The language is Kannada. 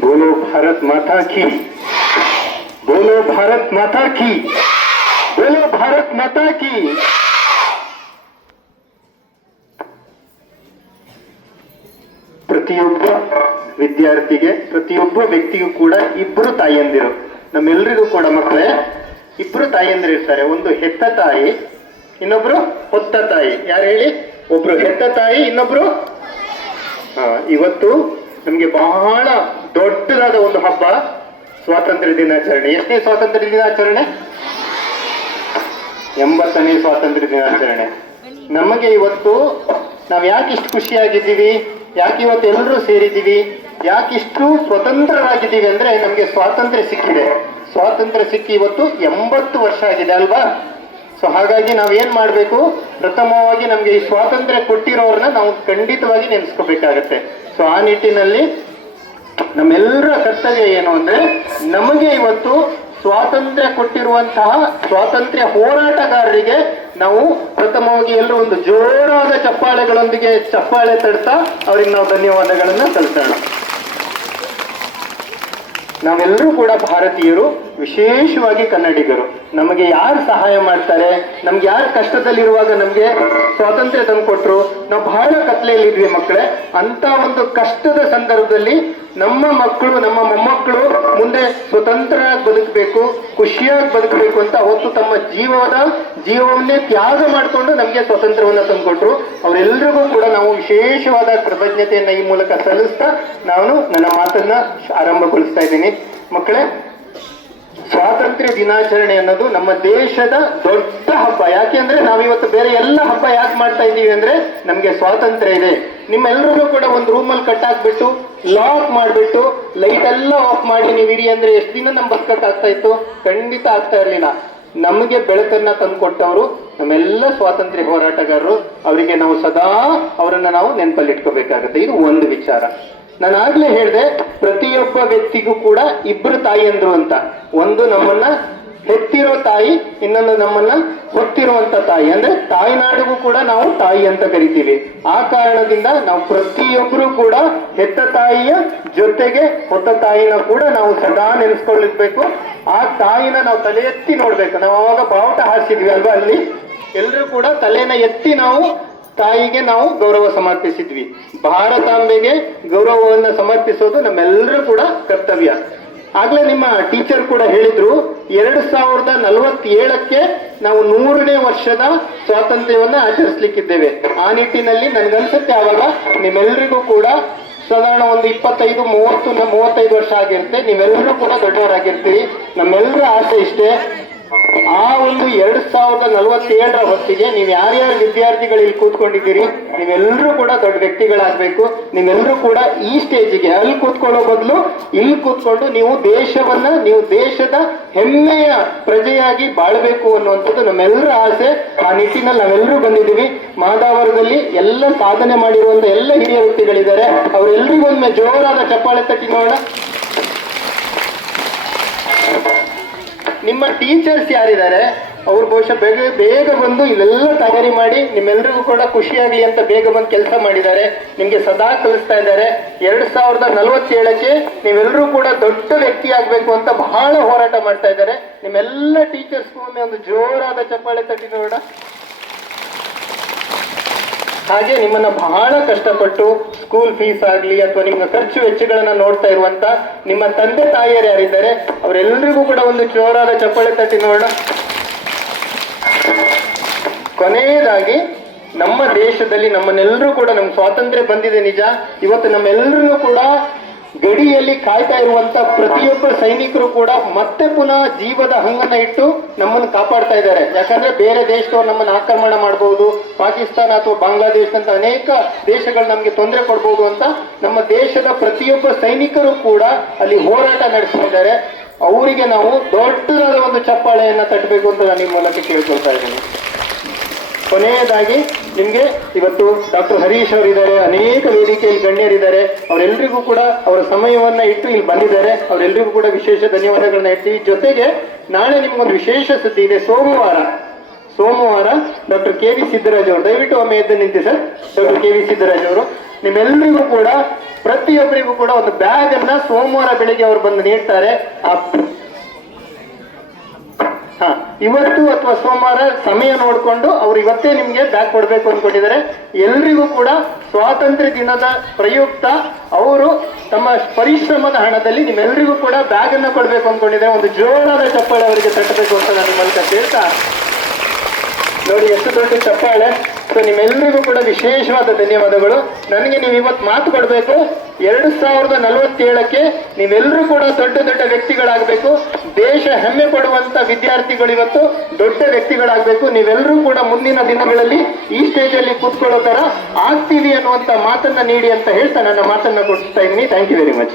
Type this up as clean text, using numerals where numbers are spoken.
बोलो भारत माता की, बोलो भारत माता की, बोलो भारत माता की. ಪ್ರತಿಯೊಬ್ಬ ವಿದ್ಯಾರ್ಥಿಗೆ, ಪ್ರತಿಯೊಬ್ಬ ವ್ಯಕ್ತಿಗೂ ಕೂಡ ಇಬ್ಬರು ತಾಯಿಯಂದಿರು. ನಮ್ಮೆಲ್ಲರಿಗೂ ಕೂಡ ಮಕ್ಕಳೇ ಇಬ್ಬರು ತಾಯಿಯಂದಿರು ಇರ್ತಾರೆ. ಒಂದು ಹೆತ್ತ ತಾಯಿ, ಇನ್ನೊಬ್ರು ಹೊತ್ತ ತಾಯಿ. ಯಾರು ಹೇಳಿ? ಒಬ್ರು ಹೆತ್ತ ತಾಯಿ, ಇನ್ನೊಬ್ರು ಇವತ್ತು ನಮ್ಗೆ ಬಹಳ ದೊಡ್ಡದಾದ ಒಂದು ಹಬ್ಬ, ಸ್ವಾತಂತ್ರ್ಯ ದಿನಾಚರಣೆ. ಎಷ್ಟನೇ ಸ್ವಾತಂತ್ರ್ಯ ದಿನಾಚರಣೆ? 80ನೇ ಸ್ವಾತಂತ್ರ್ಯ ದಿನಾಚರಣೆ. ನಮಗೆ ಇವತ್ತು ನಾವು ಯಾಕಿಷ್ಟು ಖುಷಿಯಾಗಿದ್ದೀವಿ, ಯಾಕೆ ಇವತ್ತು ಎಲ್ಲರೂ ಸೇರಿದ್ದೀವಿ, ಯಾಕಿಷ್ಟು ಸ್ವತಂತ್ರರಾಗಿದ್ದೀವಿ ಅಂದ್ರೆ ನಮ್ಗೆ ಸ್ವಾತಂತ್ರ್ಯ ಸಿಕ್ಕಿದೆ. ಸ್ವಾತಂತ್ರ್ಯ ಸಿಕ್ಕಿ ಇವತ್ತು 80 ವರ್ಷ ಆಗಿದೆ ಅಲ್ವಾ? ಸೊ ಹಾಗಾಗಿ ನಾವೇನ್ ಮಾಡ್ಬೇಕು, ಪ್ರಥಮವಾಗಿ ನಮ್ಗೆ ಈ ಸ್ವಾತಂತ್ರ್ಯ ಕೊಟ್ಟಿರೋರನ್ನ ನಾವು ಖಂಡಿತವಾಗಿ ನೆನೆಸ್ಕೋಬೇಕಾಗತ್ತೆ. ಸೊ ಆ ನಿಟ್ಟಿನಲ್ಲಿ ನಮ್ಮೆಲ್ಲರ ಕರ್ತವ್ಯ ಏನು ಅಂದ್ರೆ, ನಮಗೆ ಇವತ್ತು ಸ್ವಾತಂತ್ರ್ಯ ಕೊಟ್ಟಿರುವಂತಹ ಸ್ವಾತಂತ್ರ್ಯ ಹೋರಾಟಗಾರರಿಗೆ ನಾವು ಪ್ರಥಮವಾಗಿ ಎಲ್ಲರೂ ಒಂದು ಜೋರಾದ ಚಪ್ಪಾಳೆಗಳೊಂದಿಗೆ ಚಪ್ಪಾಳೆ ತಡ್ತಾ ಅವ್ರಿಗೆ ನಾವು ಧನ್ಯವಾದಗಳನ್ನ ಸಲ್ಲಿಸೋಣ. ನಾವೆಲ್ಲರೂ ಕೂಡ ಭಾರತೀಯರು, ವಿಶೇಷವಾಗಿ ಕನ್ನಡಿಗರು. ನಮಗೆ ಯಾರು ಸಹಾಯ ಮಾಡ್ತಾರೆ, ನಮ್ಗೆ ಯಾರು ಕಷ್ಟದಲ್ಲಿರುವಾಗ ನಮ್ಗೆ ಸ್ವಾತಂತ್ರ್ಯ ತಂದು ಕೊಟ್ರು, ನಾವು ಬಹಳ ಕತ್ಲೆಯಲ್ಲಿದ್ವಿ ಮಕ್ಕಳೇ. ಅಂತ ಒಂದು ಕಷ್ಟದ ಸಂದರ್ಭದಲ್ಲಿ ನಮ್ಮ ಮಕ್ಕಳು, ನಮ್ಮ ಮೊಮ್ಮಕ್ಕಳು ಮುಂದೆ ಸ್ವತಂತ್ರವಾಗಿ ಬದುಕಬೇಕು, ಖುಷಿಯಾಗಿ ಬದುಕಬೇಕು ಅಂತ ಅವತ್ತು ತಮ್ಮ ಜೀವವನ್ನೇ ತ್ಯಾಗ ಮಾಡಿಕೊಂಡು ನಮಗೆ ಸ್ವಾತಂತ್ರ್ಯವನ್ನ ತಂದುಕೊಟ್ರು. ಅವರೆಲ್ಲರಿಗೂ ಕೂಡ ನಾವು ವಿಶೇಷವಾದ ಕೃತಜ್ಞತೆಯನ್ನ ಈ ಮೂಲಕ ಸಲ್ಲಿಸ್ತಾ ನಾನು ನನ್ನ ಮಾತನ್ನ ಆರಂಭಗೊಳಿಸ್ತಾ ಇದ್ದೀನಿ. ಮಕ್ಕಳೇ, ಸ್ವಾತಂತ್ರ್ಯ ದಿನಾಚರಣೆ ಅನ್ನೋದು ನಮ್ಮ ದೇಶದ ದೊಡ್ಡ ಹಬ್ಬ. ಯಾಕೆಂದ್ರೆ ನಾವಿವತ್ತು ಬೇರೆ ಎಲ್ಲ ಹಬ್ಬ ಯಾಕೆ ಮಾಡ್ತಾ ಇದ್ದೀವಿ ಅಂದ್ರೆ ನಮ್ಗೆ ಸ್ವಾತಂತ್ರ್ಯ ಇದೆ. ನಿಮ್ಮೆಲ್ಲರೂ ಕೂಡ ಒಂದು ರೂಮಲ್ಲಿ ಕಟ್ಟಾಕ್ಬಿಟ್ಟು ಲಾಕ್ ಮಾಡಿಬಿಟ್ಟು ಲೈಟ್ ಎಲ್ಲ ಆಫ್ ಮಾಡಿ ನೀವಿರಿ ಅಂದ್ರೆ ಎಷ್ಟು ದಿನ ನಮ್ ಬದುಕಕ್ಕಾಗ್ತಾ ಇತ್ತು? ಖಂಡಿತ ಆಗ್ತಾ ಇರ್ಲಿಲ್ಲ. ನಮಗೆ ಬೆಳಕನ್ನ ತಂದುಕೊಟ್ಟವರು ನಮ್ಮೆಲ್ಲ ಸ್ವಾತಂತ್ರ್ಯ ಹೋರಾಟಗಾರರು. ಅವರಿಗೆ ನಾವು ಸದಾ ಅವರನ್ನ ನಾವು ನೆನಪಲ್ಲಿ ಇಟ್ಕೋಬೇಕಾಗತ್ತೆ. ಇದು ಒಂದು ವಿಚಾರ. ನಾನು ಆಗ್ಲೇ ಹೇಳಿದೆ, ಪ್ರತಿಯೊಬ್ಬ ವ್ಯಕ್ತಿಗೂ ಕೂಡ ಇಬ್ಬರು ತಾಯಿಯಂದ್ರು ಅಂತ. ಒಂದು ನಮ್ಮನ್ನ ಹೆತ್ತಿರೋ ತಾಯಿ, ಇನ್ನೊಂದು ನಮ್ಮನ್ನ ಹೊತ್ತಿರುವಂತ ತಾಯಿ. ಅಂದ್ರೆ ತಾಯ್ನಾಡಿಗೂ ಕೂಡ ನಾವು ತಾಯಿ ಅಂತ ಕರಿತೀವಿ. ಆ ಕಾರಣದಿಂದ ನಾವು ಪ್ರತಿಯೊಬ್ಬರು ಕೂಡ ಹೆತ್ತ ತಾಯಿಯ ಜೊತೆಗೆ ಹೊತ್ತ ತಾಯಿನ ಕೂಡ ನಾವು ಸದಾ ನೆನೆಸ್ಕೊಳ್ಳಿರ್ಬೇಕು. ಆ ತಾಯಿನ ನಾವು ತಲೆ ಎತ್ತಿ ನೋಡ್ಬೇಕು. ನಾವು ಅವಾಗ ಬಾವುಟ ಹಾರಿಸಿದ್ವಿ ಅಲ್ವಾ, ಅಲ್ಲಿ ಎಲ್ಲರೂ ಕೂಡ ತಲೆನ ಎತ್ತಿ ನಾವು ತಾಯಿಗೆ ನಾವು ಗೌರವ ಸಮರ್ಪಿಸಿದ್ವಿ. ಭಾರತಾಂಬೆಗೆ ಗೌರವವನ್ನು ಸಮರ್ಪಿಸೋದು ನಮ್ಮೆಲ್ಲರೂ ಕೂಡ ಕರ್ತವ್ಯ. ಆಗ್ಲೇ ನಿಮ್ಮ ಟೀಚರ್ ಕೂಡ ಹೇಳಿದ್ರು, 2047ಕ್ಕೆ ನಾವು 100ನೇ ವರ್ಷದ ಸ್ವಾತಂತ್ರ್ಯವನ್ನ ಆಚರಿಸ್ಲಿಕ್ಕಿದ್ದೇವೆ. ಆ ನಿಟ್ಟಿನಲ್ಲಿ ನನ್ಗನ್ಸುತ್ತೆ ಆವಾಗ ನಿಮ್ಮೆಲ್ಲರಿಗೂ ಕೂಡ ಸಾಧಾರಣ ಒಂದು 25-30-35 ವರ್ಷ ಆಗಿರುತ್ತೆ. ನೀವೆಲ್ಲರೂ ಕೂಡ ದೊಡ್ಡವರಾಗಿರ್ತೀರಿ. ನಮ್ಮೆಲ್ಲರ ಆಸೆ ಇಷ್ಟೇ, ಆ ಒಂದು 2047ರ ಹೊತ್ತಿಗೆ ನೀವು ಯಾರ್ಯಾರು ವಿದ್ಯಾರ್ಥಿಗಳು ಇಲ್ಲಿ ಕೂತ್ಕೊಂಡಿದ್ದೀರಿ, ನೀವೆಲ್ಲರೂ ಕೂಡ ದೊಡ್ಡ ವ್ಯಕ್ತಿಗಳಾಗಬೇಕು. ನೀವೆಲ್ಲರೂ ಕೂಡ ಈ ಸ್ಟೇಜಿಗೆ ಅಲ್ಲಿ ಕೂತ್ಕೊಳ್ಳೋ ಬದಲು ಇಲ್ಲಿ ಕೂತ್ಕೊಂಡು ನೀವು ದೇಶವನ್ನ, ನೀವು ದೇಶದ ಹೆಮ್ಮೆಯ ಪ್ರಜೆಯಾಗಿ ಬಾಳ್ಬೇಕು ಅನ್ನುವಂಥದ್ದು ನಮ್ಮೆಲ್ಲರ ಆಸೆ. ಆ ನಿಟ್ಟಿನಲ್ಲಿ ನಾವೆಲ್ಲರೂ ಬಂದಿದ್ದೀವಿ. ಮಾದಾವರದಲ್ಲಿ ಎಲ್ಲ ಸಾಧನೆ ಮಾಡಿರುವಂತ ಎಲ್ಲ ಹಿರಿಯ ವ್ಯಕ್ತಿಗಳಿದ್ದಾರೆ. ಅವರೆಲ್ಲರಿಗೊಮ್ಮೆ ಜೋರಾದ ಚಪ್ಪಾಳೆ ತಟ್ಟಿ ನೋಡೋಣ. ನಿಮ್ಮ ಟೀಚರ್ಸ್ ಯಾರಿದ್ದಾರೆ ಅವ್ರು ಬಹುಶಃ ಬೇಗ ಬಂದು ಇಲ್ಲೆಲ್ಲ ತಯಾರಿ ಮಾಡಿ ನಿಮ್ಮೆಲ್ಲರಿಗೂ ಕೂಡ ಖುಷಿಯಾಗ್ಲಿ ಅಂತ ಬೇಗ ಬಂದು ಕೆಲಸ ಮಾಡಿದ್ದಾರೆ. ನಿಮ್ಗೆ ಸದಾ ಕಲಿಸ್ತಾ ಇದ್ದಾರೆ. 2047ಕ್ಕೆ ನೀವೆಲ್ಲರೂ ಕೂಡ ದೊಡ್ಡ ವ್ಯಕ್ತಿ ಆಗ್ಬೇಕು ಅಂತ ಬಹಳ ಹೋರಾಟ ಮಾಡ್ತಾ ಇದ್ದಾರೆ. ನಿಮ್ಮೆಲ್ಲ ಟೀಚರ್ಸ್ಗೂ ಒಮ್ಮೆ ಒಂದು ಜೋರಾದ ಚಪ್ಪಾಳೆ ತಟ್ಟಿ ನೋಡೋಣ. ಹಾಗೆ ನಿಮ್ಮನ್ನ ಬಹಳ ಕಷ್ಟಪಟ್ಟು ಸ್ಕೂಲ್ ಫೀಸ್ ಆಗ್ಲಿ ಅಥವಾ ನಿಮ್ಮ ಖರ್ಚು ವೆಚ್ಚಗಳನ್ನ ನೋಡ್ತಾ ಇರುವಂತ ನಿಮ್ಮ ತಂದೆ ತಾಯಿಯರು ಯಾರಿದ್ದಾರೆ ಅವರೆಲ್ಲರಿಗೂ ಕೂಡ ಒಂದು ಜೋರಾದ ಚಪ್ಪಾಳೆ ತಟ್ಟಿ ನೋಡೋಣ. ಕೊನೆಯದಾಗಿ, ನಮ್ಮ ದೇಶದಲ್ಲಿ ನಮ್ಮನ್ನೆಲ್ಲರೂ ಕೂಡ, ನಮ್ಮ ಸ್ವಾತಂತ್ರ್ಯ ಬಂದಿದೆ ನಿಜ, ಇವತ್ತು ನಮ್ಮೆಲ್ಲರೂ ಕೂಡ ಗಡಿಯಲ್ಲಿ ಕಾಯ್ತಾ ಇರುವಂತ ಪ್ರತಿಯೊಬ್ಬ ಸೈನಿಕರು ಕೂಡ ಮತ್ತೆ ಪುನಃ ಜೀವದ ಹಂಗನ್ನ ಇಟ್ಟು ನಮ್ಮನ್ನು ಕಾಪಾಡ್ತಾ ಇದ್ದಾರೆ. ಯಾಕಂದ್ರೆ ಬೇರೆ ದೇಶದವ್ರು ನಮ್ಮನ್ನು ಆಕ್ರಮಣ ಮಾಡಬಹುದು, ಪಾಕಿಸ್ತಾನ ಅಥವಾ ಬಾಂಗ್ಲಾದೇಶ ಅಂತ ಅನೇಕ ದೇಶಗಳು ನಮ್ಗೆ ತೊಂದರೆ ಕೊಡ್ಬೋದು ಅಂತ ನಮ್ಮ ದೇಶದ ಪ್ರತಿಯೊಬ್ಬ ಸೈನಿಕರು ಕೂಡ ಅಲ್ಲಿ ಹೋರಾಟ ನಡೆಸ್ತಾ ಇದ್ದಾರೆ. ಅವರಿಗೆ ನಾವು ದೊಡ್ಡದಾದ ಒಂದು ಚಪ್ಪಾಳೆಯನ್ನ ತಟ್ಟಬೇಕು ಅಂತ ನಾನು ನಿಮ್ಮ ಮೂಲಕ ಕೇಳ್ಕೊಳ್ತಾ ಇದ್ದೀನಿ. ಕೊನೆಯದಾಗಿ ನಿಮ್ಗೆ ಇವತ್ತು ಡಾಕ್ಟರ್ ಹರೀಶ್ ಅವರಿದ್ದಾರೆ, ಅನೇಕ ವೇದಿಕೆಯಲ್ಲಿ ಗಣ್ಯರಿದ್ದಾರೆ. ಅವರೆಲ್ಲರಿಗೂ ಕೂಡ ಅವರ ಸಮಯವನ್ನ ಇಟ್ಟು ಇಲ್ಲಿ ಬಂದಿದ್ದಾರೆ. ಅವರೆಲ್ಲರಿಗೂ ಕೂಡ ವಿಶೇಷ ಧನ್ಯವಾದಗಳನ್ನ ಇರ್ತೀವಿ. ಜೊತೆಗೆ ನಾಳೆ ನಿಮ್ಗೊಂದು ವಿಶೇಷ ಸುದ್ದಿ ಇದೆ. ಸೋಮವಾರ ಡಾಕ್ಟರ್ KV ಸಿದ್ದರಾಜ್ ಅವರು, ದಯವಿಟ್ಟು ಒಮ್ಮೆ ಎದ್ದು ನಿಂತಿ ಸರ್. ಡಾಕ್ಟರ್ KV ಸಿದ್ದರಾಜ್ ಅವರು ನಿಮ್ಮೆಲ್ಲರಿಗೂ ಕೂಡ ಪ್ರತಿಯೊಬ್ಬರಿಗೂ ಕೂಡ ಒಂದು ಬ್ಯಾಗ್ ಅನ್ನ ಸೋಮವಾರ ಬೆಳಿಗ್ಗೆ ಅವರು ಬಂದು ನೀಡ್ತಾರೆ. ಇವತ್ತು ಅಥವಾ ಸೋಮವಾರ ಸಮಯ ನೋಡಿಕೊಂಡು ಅವ್ರು ಇವತ್ತೇ ನಿಮ್ಗೆ ಬ್ಯಾಗ್ ಕೊಡ್ಬೇಕು ಅಂದ್ಕೊಂಡಿದ್ದಾರೆ. ಎಲ್ರಿಗೂ ಕೂಡ ಸ್ವಾತಂತ್ರ್ಯ ದಿನದ ಪ್ರಯುಕ್ತ ಅವರು ತಮ್ಮ ಪರಿಶ್ರಮದ ಹಣದಲ್ಲಿ ನಿಮ್ಮೆಲ್ಲರಿಗೂ ಕೂಡ ಬ್ಯಾಗ್ ಅನ್ನ ಕೊಡ್ಬೇಕು ಅಂದ್ಕೊಂಡಿದ್ದಾರೆ. ಒಂದು ಜೋರಾದ ಚಪ್ಪಾಳೆ ಅವರಿಗೆ ತಟ್ಟಬೇಕು ಅಂತ ನಾನು ಮೂಲಕ ಕೇಳ್ತಾ, ನೋಡಿ ಎಷ್ಟು ದೊಡ್ಡ ಚಪ್ಪಾಳೆ. ಸೊ ನಿಮ್ಮೆಲ್ಲರಿಗೂ ಕೂಡ ವಿಶೇಷವಾದ ಧನ್ಯವಾದಗಳು. ನನಗೆ ನೀವು ಇವತ್ತು ಮಾತು ಕೊಡಬೇಕು, 2047ಕ್ಕೆ ನೀವೆಲ್ಲರೂ ಕೂಡ ದೊಡ್ಡ ದೊಡ್ಡ ವ್ಯಕ್ತಿಗಳಾಗಬೇಕು. ದೇಶ ಹೆಮ್ಮೆ ಪಡುವಂತ ವಿದ್ಯಾರ್ಥಿಗಳು ಇವತ್ತು ದೊಡ್ಡ ವ್ಯಕ್ತಿಗಳಾಗಬೇಕು. ನೀವೆಲ್ಲರೂ ಕೂಡ ಮುಂದಿನ ದಿನಗಳಲ್ಲಿ ಈ ಸ್ಟೇಜಲ್ಲಿ ಕೂತ್ಕೊಳ್ಳೋ ತರ ಆಗ್ತೀವಿ ಅನ್ನುವಂತ ಮಾತನ್ನ ನೀಡಿ ಅಂತ ಹೇಳ್ತಾ ನನ್ನ ಮಾತನ್ನ ಕೊಡ್ತಾ ಇದ್ದೀನಿ. Thank you very much.